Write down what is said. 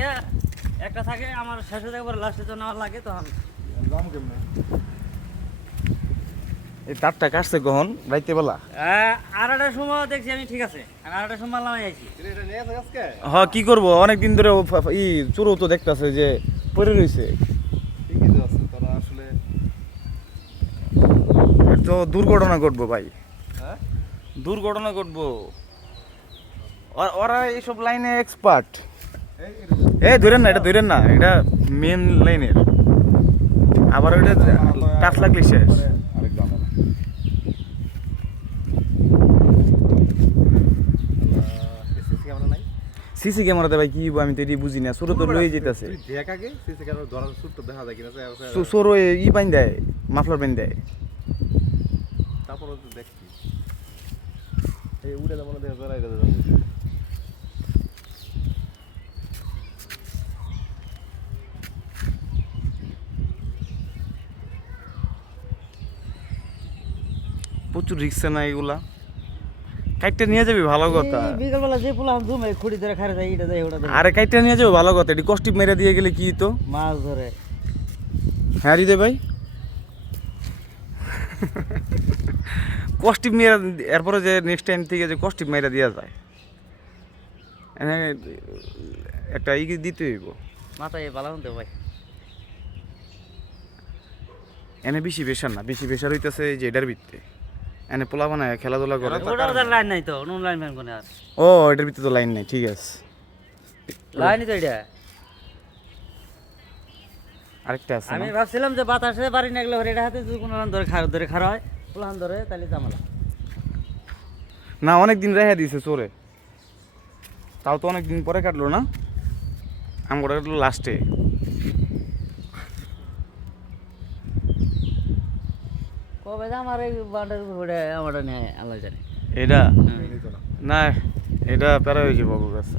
তিনটা একটা থাকে আমার শেষে থেকে পরে লাস্টে জন্য আমার লাগে তখন দাম কেমনে? এই তারটা কাটছে কখন রাইতে বেলা? আড়াটার সময় দেখছি আমি ঠিক আছে আর আড়াটার সময় নামাই আইছি এটা নিয়ে আসে আজকে? হ্যাঁ কি করবো, অনেকদিন ধরে চুরো তো দেখতেছে যে পড়ে রয়েছে। ঠিকই তো আছে, তারা আসলে এর তো দুর্ঘটনা ঘটবো ভাই, হ্যাঁ দুর্ঘটনা ঘটবো। ওরা এইসব লাইনে এক্সপার্ট। এই ধরেন না, এটা ধরেন না, এটা মেন লাইনের। আবার ওইটা টাচ লাগলে শেষ। আরেক দাম সিসি ক্যামেরা নাই? সিসি ক্যামেরাতে ভাই কি আমি তো এটি বুঝি না, ছোট তো লয়ে যেতেছে। তুই দেখ আগে সিসি ক্যামেরা ধরার সুট দেখা যায় কিনা চোর ই বাইন দেয়, মাফলার বাইন দেয়। তারপর তো দেখছি এই উড়ে মনে দেখা যায় এটা প্রচুর রিক্সে না এগুলা, কাইটটা নিয়ে যাবি ভালো কথা। বিকালবেলা যে পোলা জমে খুঁড়ি ধরে খারে যায় এটা যায় ওটা যায় আরে কাইটটা নিয়ে যাবে ভালো কথা, এটি কষ্টিপ মেরে দিয়ে গেলে কি তো। মাছ ধরে হ্যাঁ রিদে ভাই, কষ্টিপ মেরে এরপরে যে নেক্সট টাইম থেকে যে কষ্টিপ মেরে দেওয়া যায়, এনে একটা ই দিতে হইব। মাথায় ভালো হতে ভাই এনে বেশি বেশার না, বেশি বেশার হইতেছে যে এটার ভিত্তে এনে পোলা বানায় খেলাধুলা করে। ওটার লাইন নাই তো নুন লাইন ফ্যান কোনে আর ও এটার ভিত্তে তো লাইন নাই, ঠিক আছে। লাইনই তো এটা আরেকটা আছে আমি না? ভাবছিলাম যে বাতাসে বাড়ি না গেলে এটা হাতে যদি কোনো ধরে খারা হয় পোলান ধরে তাহলে জামালা না অনেক দিন রেখে দিয়েছে চোরে, তাও তো অনেক দিন পরে কাটলো না, আমরা কাটলো লাস্টে। কবে যে আমার এই বান্ডার উপরে আমার নেয় আল্লাহ জানে এটা নিত না না, এটা প্যারা হয়েছে বাবুর কাছে।